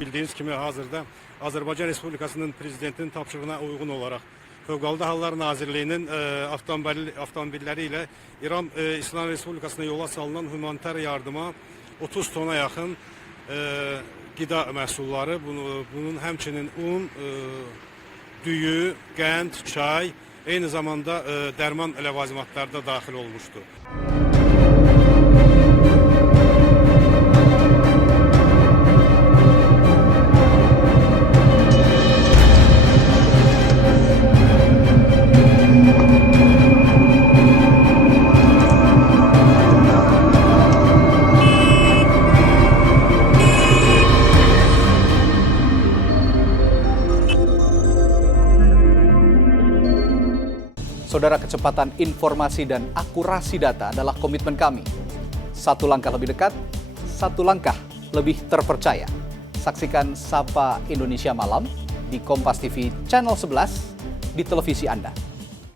Bildiğiniz kimi hazırda Azərbaycan Respublikasının prezidentinin tapşırığına uyğun olaraq Fövqəladə Hallar Nazirliyinin avtomobilləri ilə İran İslam Respublikasına yola salınan humanitar yardıma 30 tona yaxın qida məhsulları, bunun həmçinin un, düyü, qənd, çay, eyni zamanda dərman ləvazimatları da daxil olmuşdur. Saudara, kecepatan informasi dan akurasi data adalah komitmen kami. Satu langkah lebih dekat, satu langkah lebih terpercaya. Saksikan Sapa Indonesia Malam di Kompas TV Channel 11 di televisi Anda.